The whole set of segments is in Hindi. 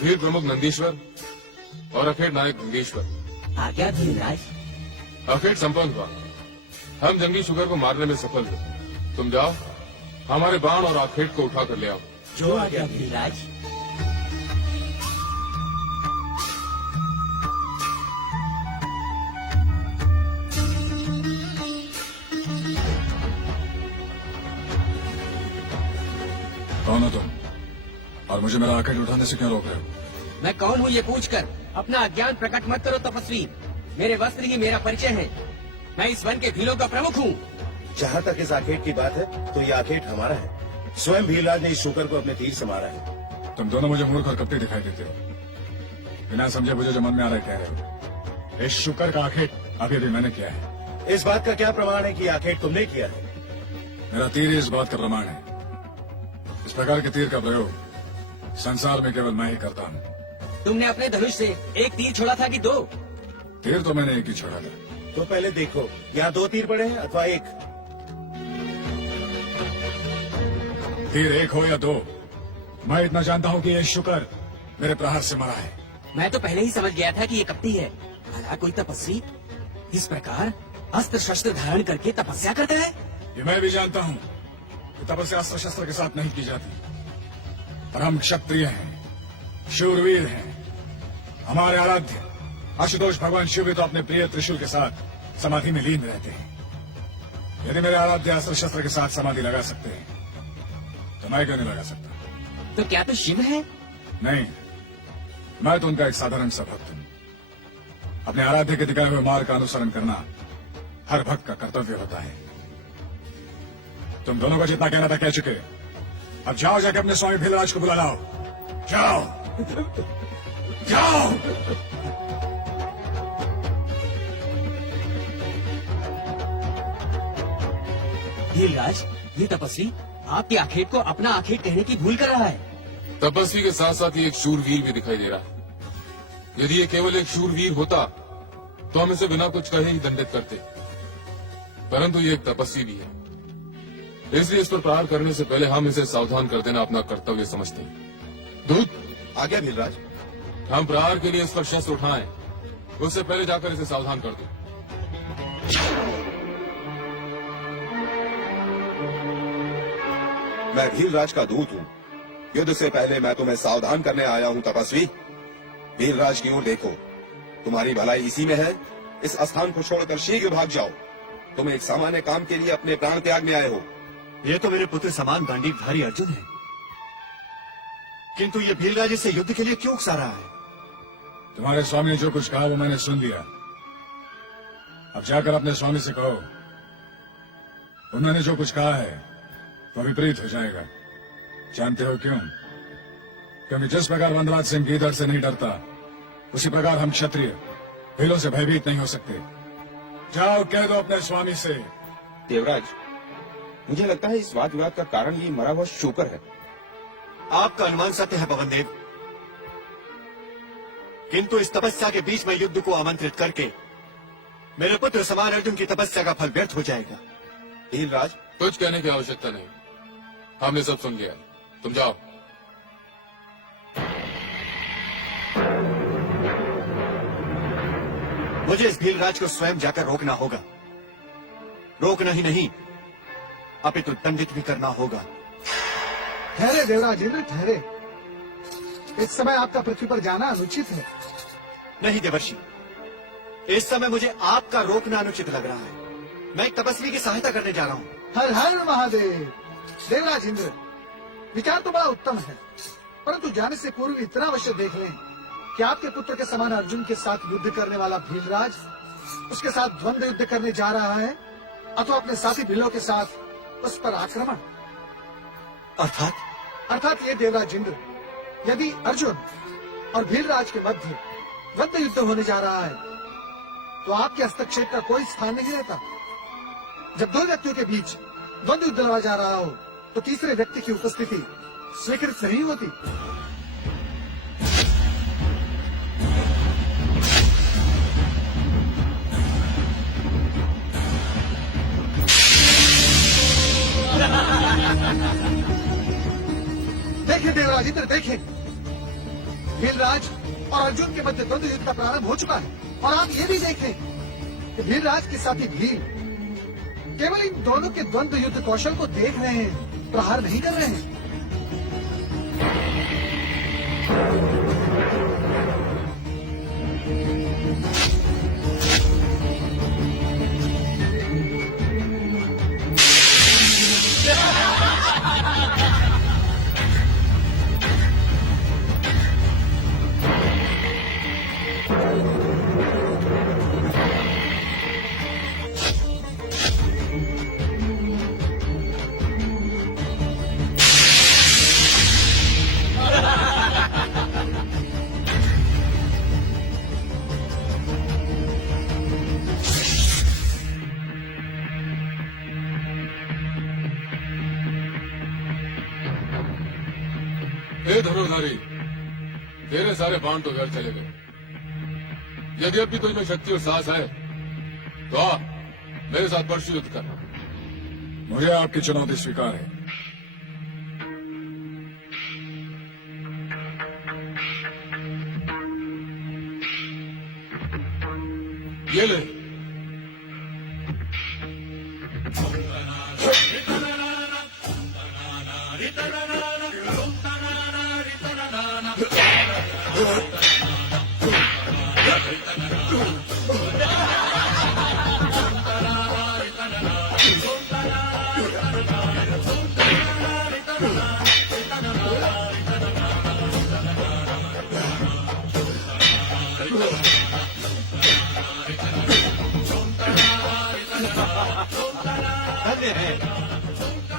वीर प्रमुख नंदीश्वर और अखेट नायक गंगेश्वर। आज्ञा धीराज। अखेट संपन्न हुआ। हम जंगली शुगर को मारने में सफल हुए। तुम जाओ, हमारे बाण और आखेट को उठा कर ले आओ। जो आज्ञा धीराज। कौन हो तुम और मुझे मेरा आखेट उठाने से क्यों रोक रहे हो? मैं कौन हूँ ये पूछकर अपना अज्ञान प्रकट मत करो तपस्वी। मेरे वस्त्र ही मेरा परिचय है। मैं इस वन के भीलों का प्रमुख हूँ। जहाँ तक इस आखेट की बात है तो ये आखेट हमारा है। स्वयं भीलराज ने इस शुकर को अपने तीर से मारा है। तुम दोनों मुझे मूर्ख और कपटी दिखाई देते हो। बिना समझे मुझे जो मन में आ रहा है कह रहे हो। इस शुकर का आखेट अभी अभी मैंने किया है। इस बात का क्या प्रमाण है कि आखेट तुमने किया है? मेरा तीर इस बात का प्रमाण है। इस प्रकार के तीर का प्रयोग संसार में केवल मैं ही करता हूँ। तुमने अपने धनुष से एक तीर छोड़ा था कि दो? तीर तो मैंने एक ही छोड़ा था। तो पहले देखो, यहाँ दो तीर पड़े हैं अथवा एक? तीर एक हो या दो, मैं इतना जानता हूँ कि ये शुकर मेरे प्रहार से मरा है। मैं तो पहले ही समझ गया था कि ये कपटी है। भला कोई तपस्वी इस प्रकार अस्त्र शस्त्र धारण करके तपस्या करता है? ये मैं भी जानता हूँ कि तपस्या अस्त्र शस्त्र के साथ नहीं की जाती। पर हम क्षत्रिय हैं, शूरवीर हैं। हमारे आराध्य आशुतोष भगवान शिव भी तो अपने प्रिय त्रिशूल के साथ समाधि में लीन रहते हैं। यदि मेरे आराध्य अस्त्र शस्त्र के साथ समाधि लगा सकते हैं तो मैं क्यों नहीं लगा सकता? तो क्या तो शिव है? नहीं, मैं तो उनका एक साधारण सा भक्त हूँ। अपने आराध्य के दिखाए हुए मार्ग का अनुसरण करना हर भक्त का कर्तव्य होता है। तुम दोनों को जितना कहना था कह चुके। अब जाओ, जाके अपने स्वामी भीलराज को बुला लाओ। जाओ जाओ। भीलराज, ये तपस्वी आपकी आखेट को अपना आखेट कहने की भूल कर रहा है। तपस्वी के साथ साथ ये एक शूरवीर भी दिखाई दे रहा है। यदि ये केवल एक शूरवीर होता तो हम इसे बिना कुछ कहे ही दंडित करते, परंतु ये एक तपस्वी भी है। इसलिए इस पर प्रहार करने से पहले हम इसे सावधान कर देना अपना कर्तव्य समझते हैं। दूत, आज्ञा भीलराज। हम प्रहार के लिए इस पर शस्त्र उठाएं, उससे पहले जाकर इसे सावधान कर दो। मैं भीलराज का दूत हूँ। युद्ध से पहले मैं तुम्हें सावधान करने आया हूँ तपस्वी। भीलराज की ओर देखो, तुम्हारी भलाई इसी में है। इस स्थान को छोड़कर शीघ्र भाग जाओ। तुम एक सामान्य काम के लिए अपने प्राण त्याग में आए हो। ये तो मेरे पुत्र समान गांडीवधारी अर्जुन है, किंतु ये भीलराज से युद्ध के लिए क्यों उकसा रहा है? तुम्हारे स्वामी ने जो कुछ कहा वो मैंने सुन लिया। अब जाकर अपने स्वामी से कहो उन्होंने जो कुछ कहा है वो विपरीत हो जाएगा। जानते हो क्यों? क्योंकि जिस प्रकार वनराज सिंह गीदड़ से नहीं डरता, उसी प्रकार हम क्षत्रिय भीलों से भयभीत नहीं हो सकते। जाओ, कह दो अपने स्वामी से। देवराज, मुझे लगता है इस वाद विवाद का कारण ये मरा हुआ शूकर है। आपका अनुमान सत्य है पवन देव, किंतु इस तपस्या के बीच में युद्ध को आमंत्रित करके मेरे पुत्र समान अर्जुन की तपस्या का फल व्यर्थ हो जाएगा। भीलराज, कुछ कहने की आवश्यकता नहीं, हमने सब सुन लिया। तुम जाओ। मुझे इस भीलराज को स्वयं जाकर रोकना होगा। रोकना ही नहीं, अपितु दंडित भी करना होगा। ठहरे देवराज इंद्र, ठहरे। इस समय आपका पृथ्वी पर जाना अनुचित है। नहीं देवर्षि, इस समय मुझे आपका रोकना अनुचित लग रहा है। मैं एक तपस्वी की सहायता करने जा रहा हूँ। हर हर महादेव। देवराज इंद्र, विचार तो बड़ा उत्तम है, परंतु जाने से पूर्व इतना अवश्य देख लें कि आपके पुत्र के समान अर्जुन के साथ युद्ध करने वाला भीलराज उसके साथ द्वंद्व युद्ध करने जा रहा है अथवा अपने साथी भीलों के साथ उस पर आक्रमण। अर्थात ये देवराज इंद्र, यदि अर्जुन और भीलराज के मध्य द्वंद्व युद्ध होने जा रहा है तो आपके हस्तक्षेप का कोई स्थान नहीं रहता। जब दो व्यक्तियों के बीच द्वंद्व युद्ध लड़ा जा रहा हो तो तीसरे व्यक्ति की उपस्थिति स्वीकृत नहीं होती। देखें, भीलराज और अर्जुन के मध्य द्वंद्व युद्ध का प्रारंभ हो चुका है। और आप ये भी देखें कि भीलराज के साथी भील केवल इन दोनों के द्वंद्व युद्ध कौशल को देख रहे हैं, प्रहार नहीं कर रहे हैं। हे धनुर्धारी, तेरे सारे बाण तो व्यर्थ चले गए। यदि अब भी तुझमें शक्ति और साहस है तो आ मेरे साथ परशु युद्ध कर। मुझे आपकी चुनौती स्वीकार है। ये ले।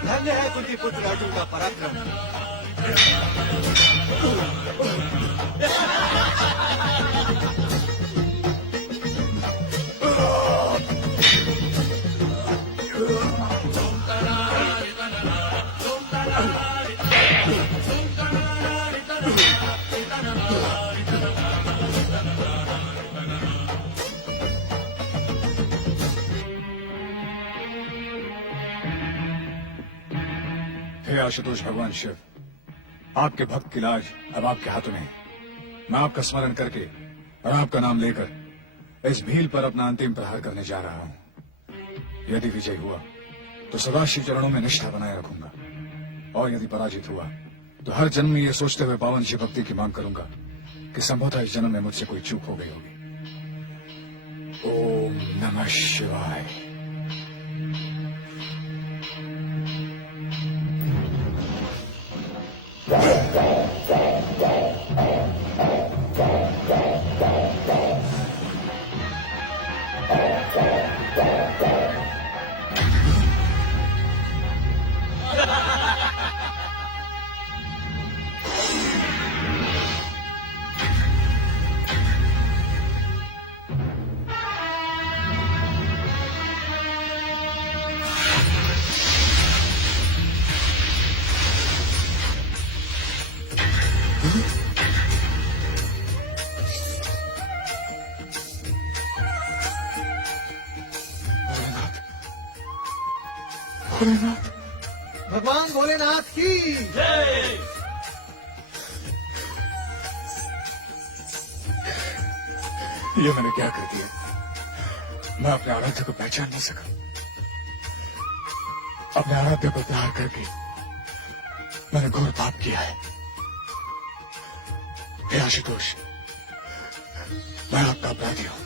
धन्य है कुंती पुत्र अर्जुन का पराक्रम। हे आशुतोष भगवान शिव, आपके भक्त की लाज अब आपके हाथों में है। मैं आपका स्मरण करके और आपका नाम लेकर इस भील पर अपना अंतिम प्रहार करने जा रहा हूं। यदि विजय हुआ तो सदा शिव चरणों में निष्ठा बनाए रखूंगा, और यदि पराजित हुआ तो हर जन्म में ये सोचते हुए पावन शिव भक्ति की मांग करूंगा कि संभवतः इस जन्म में मुझसे कोई चूक हो गई होगी। ओम नमः शिवाय। भगवान भोलेनाथ की ये मैंने क्या कर दिया? मैं अपने आराध्य को पहचान नहीं सका। अपने आराध्य को प्यार करके मैंने घोर पाप किया है। हे आशुतोष, मैं आपका अपराधी हूं।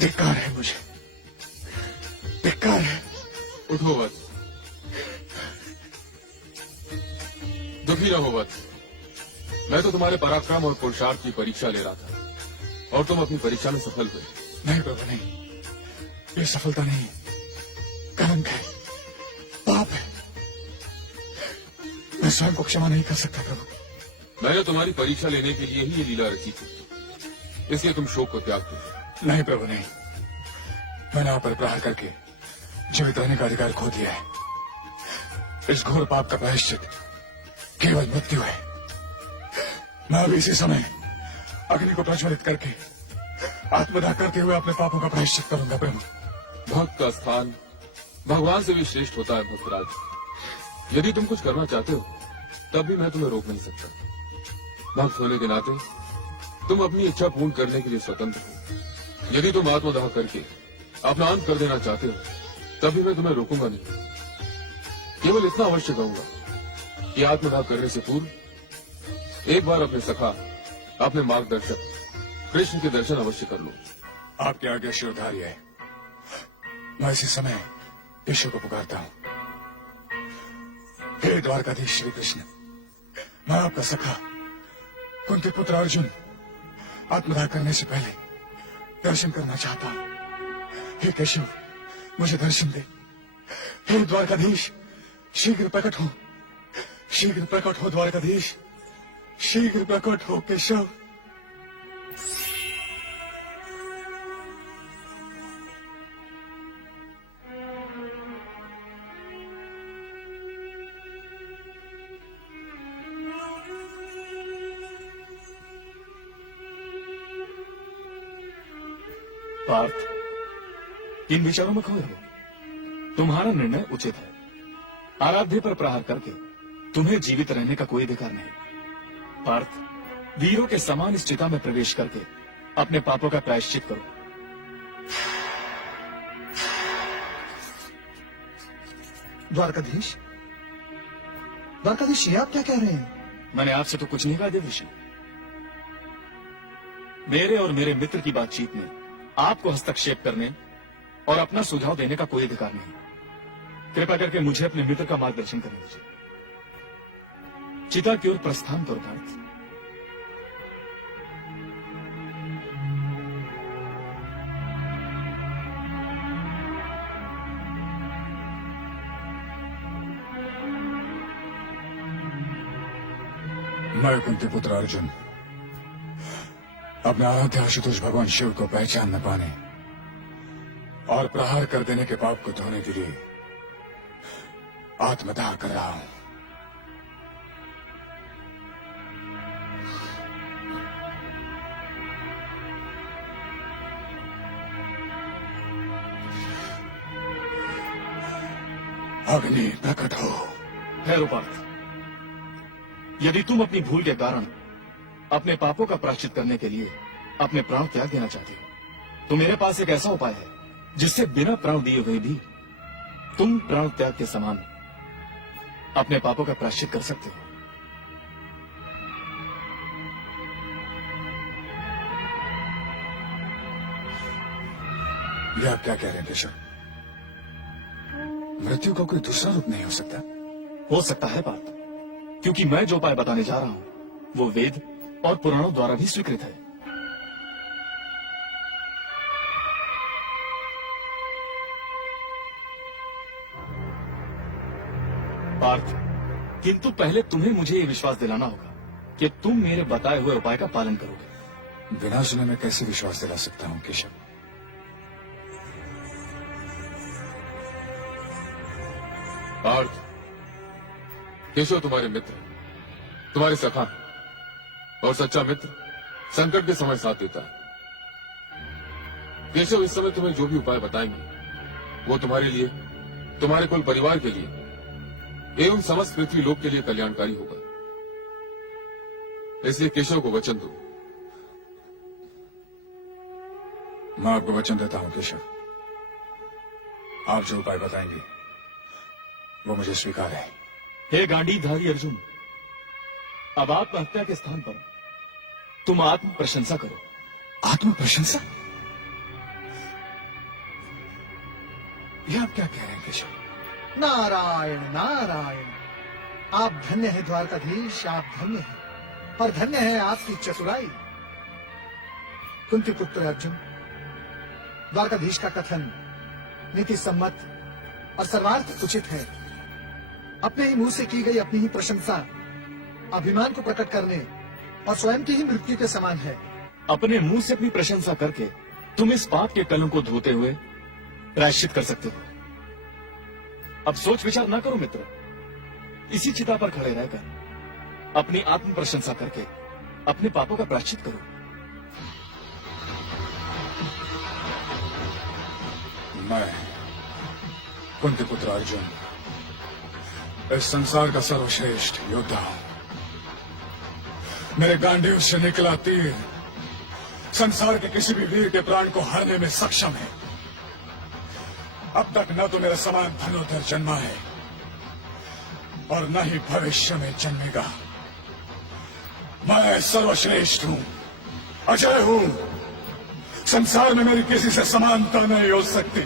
धिक्कार है मुझे, धिक्कार है। उठो वत्स, दुखी रहो वत्स। मैं तो तुम्हारे पराक्रम और पुरुषार्थ की परीक्षा ले रहा था और तुम अपनी परीक्षा में सफल हुए। नहीं प्रभु नहीं, ये सफलता नहीं, कलंक है, पाप है। मैं स्वयं को क्षमा नहीं कर सकता प्रभु। मैंने तुम्हारी परीक्षा लेने के लिए ही ये लीला रची थी, इसलिए तुम शोक को त्याग दो। नहीं प्रभु नहीं, मैंने आप पर प्रहार करके जीवित रहने का अधिकार खो दिया है। इस घोर पाप का प्रायश्चित केवल मृत्यु है। मैं अभी इसी समय अग्नि को प्रज्वलित करके आत्मदाह करते हुए अपने पापों का प्रायश्चित करूंगा प्रभु। भक्त का स्थान भगवान से भी श्रेष्ठ होता है भक्तराज। यदि तुम कुछ करना चाहते हो तब भी मैं तुम्हें रोक नहीं सकता। भक्त होने के नाते तुम अपनी इच्छा पूर्ण करने के लिए स्वतंत्र हो। यदि तुम आत्मदाह करके अपना अंत कर देना चाहते हो तब भी मैं तुम्हें रोकूंगा नहीं। केवल इतना अवश्य कहूंगा कि आत्मदाह करने से पूर्व एक बार अपने सखा, अपने मार्गदर्शक कृष्ण के दर्शन अवश्य कर लो। आपके आगे शिरोधार्य, मैं इसी समय ईश्वर को पुकारता हूँ। हे द्वारकाधीश श्री कृष्ण, मैं आपका सखा कुंती पुत्र अर्जुन आत्मदाह करने से पहले दर्शन करना चाहता हूँ। हे केशव, मुझे दर्शन दे। हे द्वारकाधीश, शीघ्र प्रकट हो, शीघ्र प्रकट हो द्वारकाधीश, शीघ्र प्रकट हो केशव। पार्थ, इन विचारों में खोए हो। तुम्हारा निर्णय उचित है। आराध्य पर प्रहार करके तुम्हें जीवित रहने का कोई अधिकार नहीं। पार्थ, वीरों के समान इस चिता में प्रवेश करके अपने पापों का प्रायश्चित करो। द्वारकाधीश, द्वारकाधीश, ये आप क्या कह रहे हैं? मैंने आपसे तो कुछ नहीं कहा देवऋषि। मेरे और मेरे मित्र की बातचीत में आपको हस्तक्षेप करने और अपना सुझाव देने का कोई अधिकार नहीं। कृपया करके मुझे अपने मित्र का मार्गदर्शन करने दीजिए। चिता की ओर प्रस्थान करो पार्थ। मैं कुंती पुत्र अर्जुन अपने आराध्य आशुतोष भगवान शिव को पहचान न पाने और प्रहार कर देने के पाप को धोने के लिए आत्मदाह कर रहा हूं। अग्नि प्रकट हो। ठहरो पार्थ, यदि तुम अपनी भूल के कारण अपने पापों का प्रायश्चित करने के लिए अपने प्राण त्याग देना चाहते हो तो मेरे पास एक ऐसा उपाय है जिससे बिना प्राण दिए हुए भी तुम प्राण त्याग के समान अपने पापों का प्रायश्चित कर सकते हो। ये आप क्या कह रहे हैं केशव? मृत्यु का कोई दूसरा रूप नहीं हो सकता? हो सकता है पार्थ, क्योंकि मैं जो उपाय बताने जा रहा हूं वो वेद और पुराणों द्वारा भी स्वीकृत है। पार्थ, किंतु पहले तुम्हें मुझे ये विश्वास दिलाना होगा कि तुम मेरे बताए हुए उपाय का पालन करोगे। बिना सुने मैं कैसे विश्वास दिला सकता हूं केशव? पार्थ, केशव तुम्हारे मित्र, तुम्हारे सखा और सच्चा मित्र संकट के समय साथ देता है। केशव इस समय तुम्हें जो भी उपाय बताएंगे वो तुम्हारे लिए, तुम्हारे कुल परिवार के लिए एवं समस्त पृथ्वी लोक के लिए कल्याणकारी होगा। इसलिए केशव को वचन दो। मैं आपको वचन देता हूं केशव, आप जो उपाय बताएंगे वो मुझे स्वीकार है। हे गांडीवधारी अर्जुन, अब आत्महत्या के स्थान पर तुम आत्म प्रशंसा करो। आत्म प्रशंसा? ये आप क्या कह रहे हैं केशव? नारायण नारायण, आप धन्य है द्वारकाधीश, आप धन्य है, पर धन्य है आपकी चतुराई। कुंती पुत्र अर्जुन, द्वारकाधीश का कथन नीति सम्मत और सर्वार्थ उचित है। अपने ही मुंह से की गई अपनी ही प्रशंसा अभिमान को प्रकट करने और स्वयं की ही मृत्यु के समान है। अपने मुंह से अपनी प्रशंसा करके तुम इस पाप के कलंक को धोते हुए प्रायश्चित कर सकते हो। अब सोच विचार ना करो मित्र, इसी चिता पर खड़े रहकर अपनी आत्म प्रशंसा करके अपने पापों का प्रायश्चित करो। मैं कुंती पुत्र अर्जुन इस संसार का सर्वश्रेष्ठ योद्धा हूं। मेरे गांडीव से निकला तीर संसार के किसी भी वीर के प्राण को हरने में सक्षम है। अब तक न तो मेरा समान धनुर्धर जन्मा है और न ही भविष्य में जन्मेगा। मैं सर्वश्रेष्ठ हूं, अजय हूं। संसार में मेरी किसी से समानता नहीं हो सकती।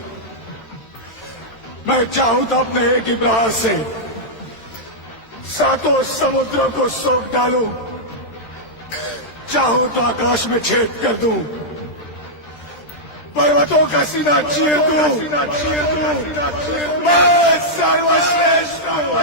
मैं चाहूं तो अपने एक ही प्रहार से सातों समुद्रों को सोख डालूं, चाहूं तो आकाश में छेद कर दूं, पर्वतों का सीना चीर दूं। मैं सर्वश्रेष्ठ हूं,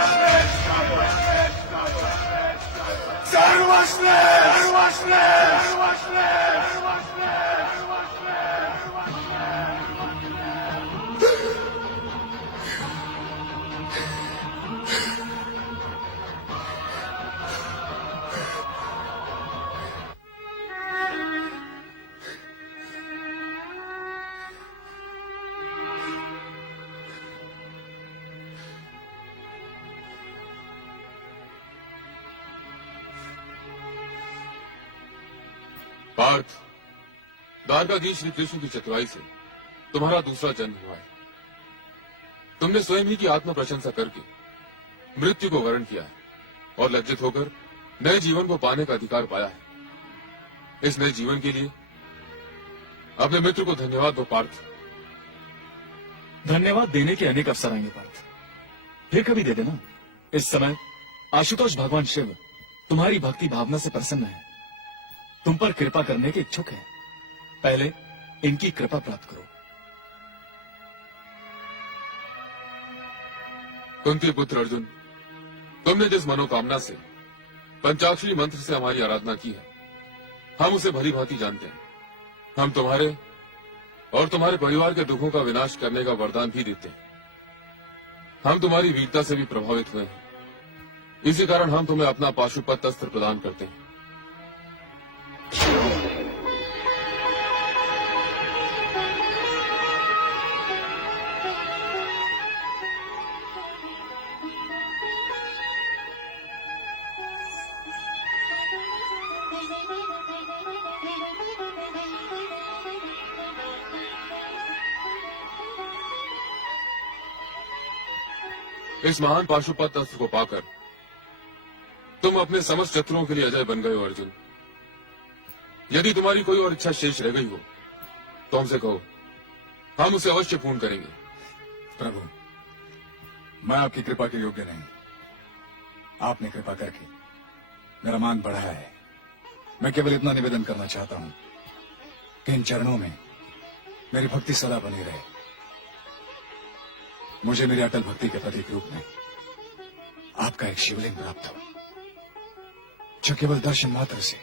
पार्थ, द्वारकाधीश श्री कृष्ण की चतुराई से तुम्हारा दूसरा जन्म हुआ है। तुमने स्वयं ही की आत्म प्रशंसा करके मृत्यु को वर्ण किया है और लज्जित होकर नए जीवन को पाने का अधिकार पाया है। इस नए जीवन के लिए अपने मित्र को धन्यवाद दो पार्थ। धन्यवाद देने के अनेक अवसर आएंगे पार्थ, फिर कभी दे देना। इस समय आशुतोष भगवान शिव तुम्हारी भक्ति भावना से प्रसन्न है, तुम पर कृपा करने के इच्छुक है। पहले इनकी कृपा प्राप्त करो। कुंती पुत्र अर्जुन, तुमने जिस मनोकामना से पंचाक्षरी मंत्र से हमारी आराधना की है, हम उसे भली भांति जानते हैं। हम तुम्हारे और तुम्हारे परिवार के दुखों का विनाश करने का वरदान भी देते हैं। हम तुम्हारी वीरता से भी प्रभावित हुए हैं, इसी कारण हम तुम्हें अपना पाशुपत अस्त्र प्रदान करते हैं। इस महान पाशुपत अस्त्र को पाकर तुम अपने समस्त शत्रुओं के लिए अजय बन गए हो अर्जुन। यदि तुम्हारी कोई और इच्छा शेष रह गई हो तो हमसे कहो, हम उसे अवश्य पूर्ण करेंगे। प्रभु, मैं आपकी कृपा के योग्य नहीं। आपने कृपा करके मेरा मान बढ़ाया है। मैं केवल इतना निवेदन करना चाहता हूं कि इन चरणों में मेरी भक्ति सदा बनी रहे। मुझे मेरी अटल भक्ति के प्रतीक रूप में आपका एक शिवलिंग प्राप्त हो, जो केवल दर्शन मात्र से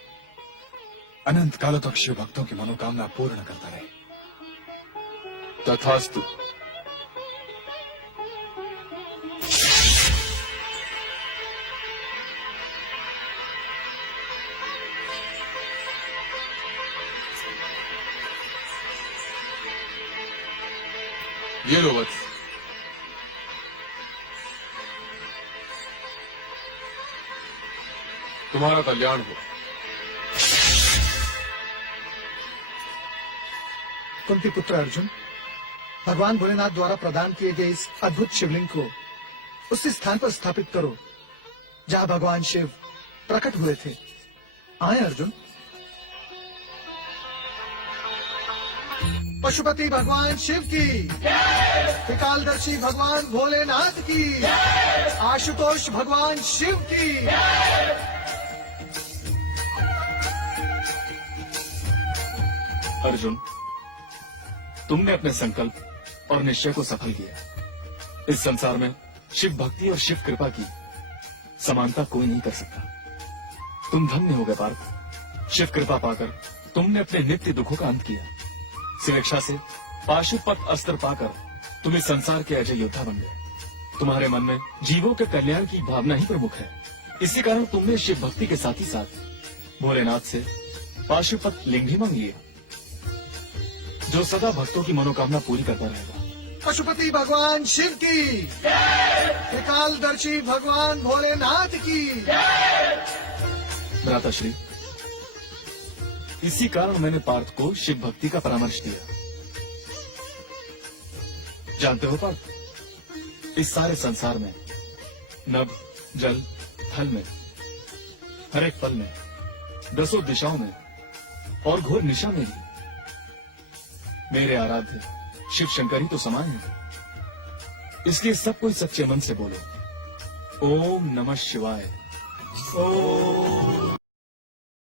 अनंत कालों तक शिव भक्तों की मनोकामना पूर्ण करता रहे। तथास्तु। ये लो वत्स, तुम्हारा कल्याण हो। कुंती पुत्र अर्जुन, भगवान भोलेनाथ द्वारा प्रदान किए गए इस अद्भुत शिवलिंग को उसी स्थान पर स्थापित करो जहां भगवान शिव प्रकट हुए थे। आए अर्जुन। पशुपति भगवान शिव की, त्रिकालदर्शी भगवान भोलेनाथ की, आशुतोष भगवान शिव की। अर्जुन, तुमने अपने संकल्प और निश्चय को सफल किया। इस संसार में शिव भक्ति और शिव कृपा की समानता कोई नहीं कर सकता। तुम धन्य हो गए पार्थ। शिव कृपा पाकर तुमने अपने नित्य दुखों का अंत किया। शिवेक्षा से पाशुपत अस्त्र पाकर तुम इस संसार के अजय योद्धा बन गए। तुम्हारे मन में जीवों के कल्याण की भावना ही प्रमुख है। इसी कारण तुमने शिव भक्ति के साथ ही साथ भोलेनाथ से पाशुपत लिंग भी मांग लिया, जो सदा भक्तों की मनोकामना पूरी करता रहेगा। पशुपति भगवान शिव की, त्रिकालदर्शी भगवान भोलेनाथ की। भ्राताश्री, इसी कारण मैंने पार्थ को शिव भक्ति का परामर्श दिया। जानते हो पार्थ, इस सारे संसार में नभ, जल, थल में, हर एक पल में, दसों दिशाओं में और घोर निशा में भी मेरे आराध्य शिव शंकर ही तो समान है। इसलिए सब कोई सच्चे मन से बोलो, ओम नमः शिवाय। ओम